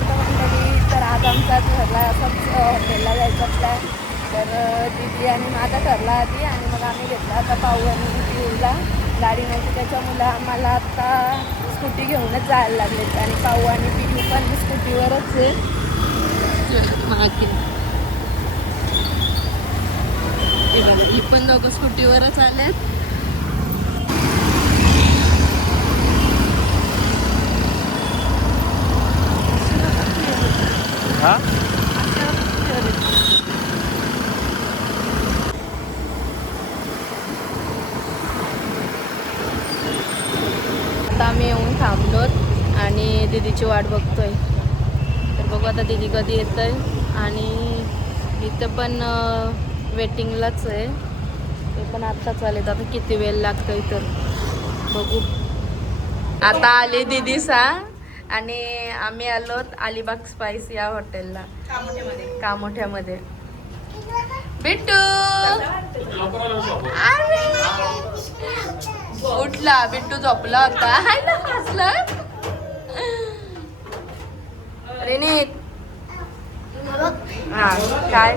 नमस्कार मंडळी. तर आज आमचा ठरला असंच हॉटेलला जायचा प्लॅन. तर दीदी आणि माझा ठरला आधी आणि मग आम्ही घेतला आता पाऊ आणि पिऊला. गाडी नव्हती त्याच्यामुळे आम्हाला आता स्कूटी घेऊनच जायला लागले आणि पाऊ आणि पिऊ पण स्कूटीवरच आहे. ही पण दोघं स्कूटीवरच आलेत. आता आम्ही येऊन थांबलोत आणि दीदीची वाट बघतोय. तर बघू आता दीदी कधी येतंय. आणि इथं पण वेटिंगलाच आहे. ते पण आत्ताच आलेत. आता किती वेळ लागतोय तर बघू. आता आली दीदी सा आणि आम्ही आलोत अलिबाग स्पाइस या हॉटेलला कामोठ्यामध्ये. बिट्टू उठला. बिट्टू झोपला होता. हसला रेनिक. हा काय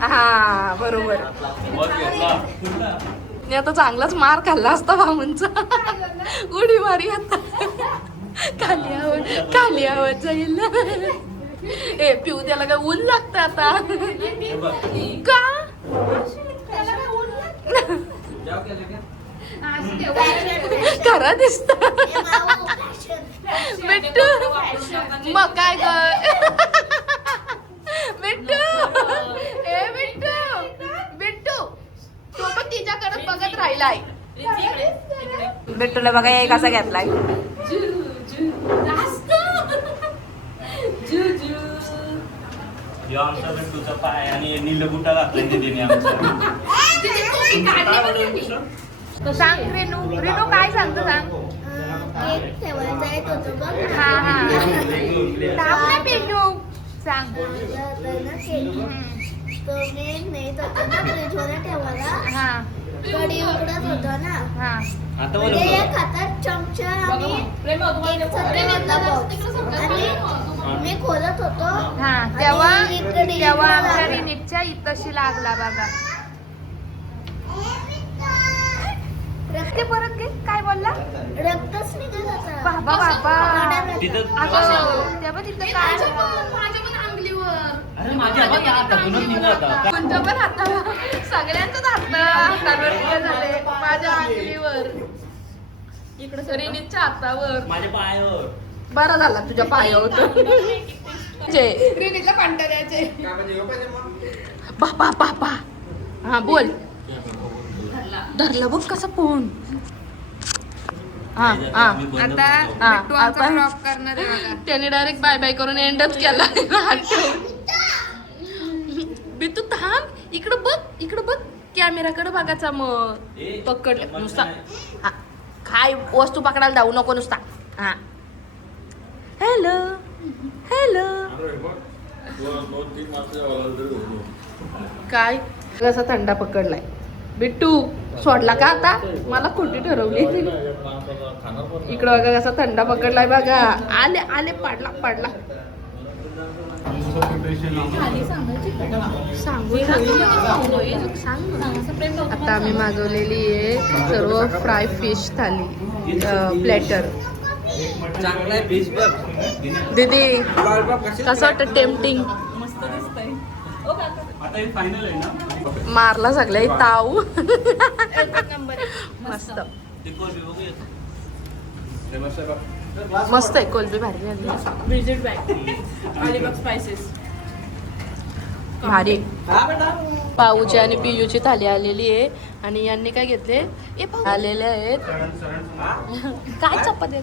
हा बरोबर. मी आता चांगलाच मार खाल्ला असता भाऊंचा. उडी मारी आता. खाली आवाज जाईल. ए पिऊ त्याला काय ऊन लागतं आता का? खरा दिसत बिट्टू. मग काय ग बिट्टू. ए बिट्टू बिट्टू तो पण तिच्याकडे बघत राहिलाय. बिट्टूला बघा एक असा घेतलाय. आमचा बिट्टूचा पाय आणि नीलगुटा घातलाय दीदीने आमचा. सांग रेनू. रेनू काय सांगतो सांग. केक ठेवायचा येत होतं बघ. हा हा बिट्टू सांग. तो मी नेत होतो ना फ्रीजमध्ये ठेवायला. हा कढी उकडत होतो ना. हा म्हणजे एक हातात चमचा आणि एक चमचा बॉक्स आणि मी खोलत होतो. हा तेव्हा आमच्या रिनिकच्या इथशी लागला बघा. रस्ते परत घे. काय बोलला? रक्तच निघत होता. बाबा बाबा तिथं अगं तेव्हा तिथं काय माझ्या पण अंगलीवर. अरे माझ्या बघ हातातूनच निघत. तुमच्या पण हातावर सगळ्यांचंच हातावर झाले. माझ्या अंगलीवर इकडे रिनिकच्या हातावर माझ्या पायावर. बरं झाला तुझ्या पायावर रिनिकला पांढऱ्या द्यायचे. बाबा बाबा हा बोल. धरला बघ कसा फोन. हा हा आता त्याने डायरेक्ट बाय बाय करून एंडच केला. बिट्टू थांब. इकडं बघ कॅमेराकडे बघायचा. मग पकडलं नुसता. हा काय वस्तू पकडायला जाऊ नको नुसता. हा हॅलो हॅलो. काय कसा थंडा पकडलाय बिट्टू. सोडला का आता? मला खोटी ठरवली. इकडं बघा कसा थंडा पकडलाय बघा. आले पडला. सांगू आता आम्ही मागवलेली आहे सर्व फ्राय फिश थाली प्लॅटर. चांगला फिश बघ दीदी कसं वाटतं? टेम्पटिंग. आता हे फायनल आहे ना. मारला सगळ्या ताव. मस्त मस्त आहे. कोलबी भारी विजिट बॅग अलिबाग स्पाइसेस. भारी. पाऊची आणि पियूची थाली आलेली आहे आणि यांनी काय घेतले आलेले आहेत. काय चपाती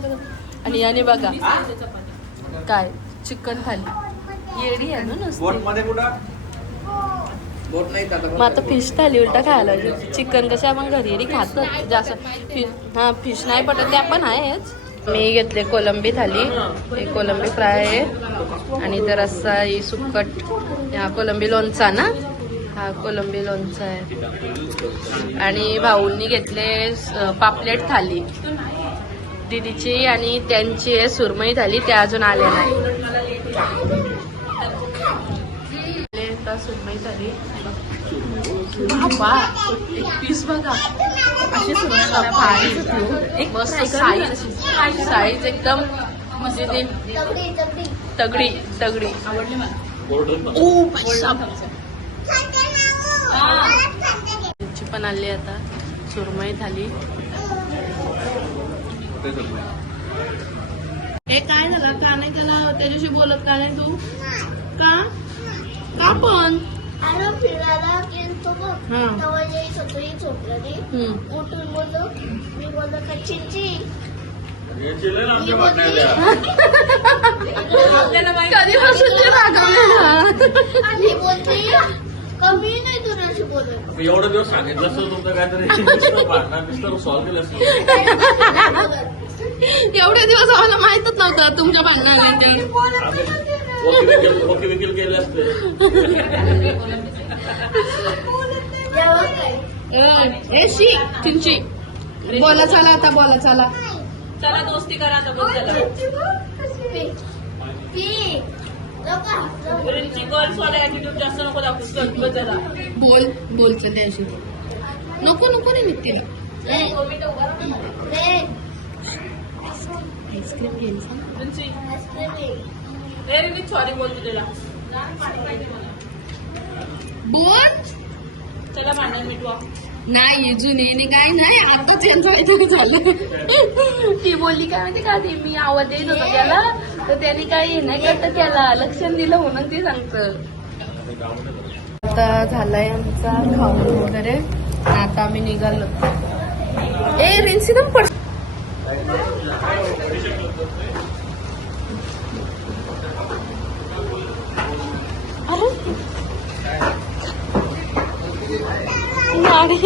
आणि याने बघा काय चिकन थाली. येडी आहे ना नुसती. मग आता फिश थाली उलटा खायला. चिकन कसे आपण घरी खातो जास्त. हा फिश नाही पटत. त्या पण आहेच. मी घेतले कोलंबी थाली. एक कोलंबी फ्राय आहे आणि तर रस्सा ही सुक्कट. हा कोलंबी लोणचा ना. हा कोलंबी लोणचा आहे. आणि भाऊंनी घेतले पापलेट थाली. दीदीची आणि त्यांची सुरमई झाली, ते अजून आले नाही. आता सुरमई झाली. एक पीस बघा, अशी सुरमई भारी, मस्त साईज एकदम म्हणजे ते तगडी तगडी. आवडली मला. ओ पण आली आता सुरमई झाली. हे काय झालं, का नाही त्याला त्या दिवशी बोलत का नाही तू? का का पण अरे फिरायला गेलतो बघ, हा. तेव्हा येत होतो ही झोपलेली. उठून बोललो, मी बोललो का चिंची. आपल्याला माहिती कधीपासून ते रागावले. आणि बोलते कमी नाही तुझ्याशी बोलत. एवढं दिवस सांगितलं असतं तुमचं काहीतरी सॉल्व्ह केलं असतं. एवढे दिवस आम्हाला माहितच नव्हतं तुमच्या भांडणाला ते. वकील केले असते. जेव्हा काय चिंची बोला चला, आता बोला चला. चला दोस्ती करा आता. बघ चला. ती लोक रिंची गर्ल्स वाला ऍटिट्यूड जास्त नको दाखवूस. चल बघ जरा. बोल चल अशी नको नको रे निघते. आईस्क्रीम घ्यायचं. रिंची रे रिंची सॉरी बोल तुझ्याला. बोल. चला भांडण मिटवा. नाही जुने काय नाही, आताच एन्जॉय झालं. ती बोलली काय माहिती का, ती मी आवाज देत होतो त्याला, तर त्याने काही नाही करत, त्याला लक्ष दिलं म्हणून ते सांगतं. आता झालाय आमचा खाऊन वगैरे, आता आम्ही निघालो. ए रिन्सी पण पड. नाडी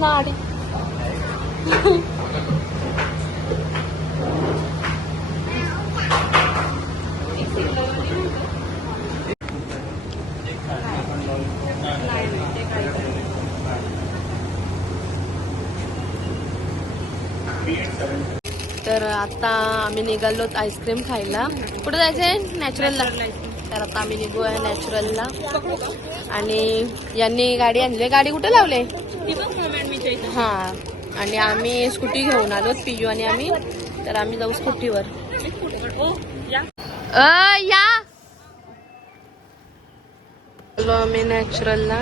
नाडी तर आता आम्ही निघालो आईस्क्रीम खायला. कुठे जायचंय? नॅचरलला. तर आता आम्ही निघूया नॅचरलला. आणि यांनी गाडी आणली. गाडी कुठे लावले? हा, आणि आम्ही स्कूटी घेऊन आलो, पियू आणि आम्ही. तर आम्ही जाऊ स्कूटीवर. या आलो आम्ही नॅचरलला.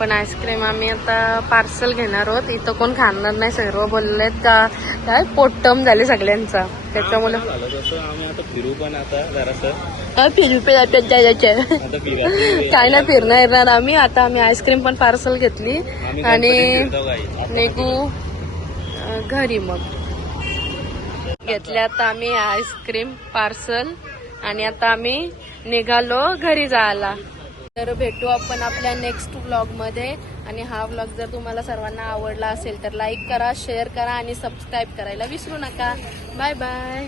पण आईस्क्रीम आम्ही आता पार्सल घेणार आहोत. इथं कोण खाणार नाही, सर्व बोललेत का काय पोट्टम झाले सगळ्यांचा, त्याच्यामुळे आम्ही आता फिरू पण आता जरासं काय फिरू जायचे काय नाही फिरणार आम्ही. आता आम्ही आईस्क्रीम पण पार्सल घेतली आणि निघू घरी. मग घेतले आता आम्ही आईस्क्रीम पार्सल आणि आता आम्ही निघालो घरी जायला. तर भेटू आपण आपल्या नेक्स्ट व्लॉगमध्ये. आणि हा व्लॉग जर तुम्हाला सर्वांना आवडला असेल तर लाईक करा, शेअर करा आणि सबस्क्राईब करायला विसरू नका. Bye bye.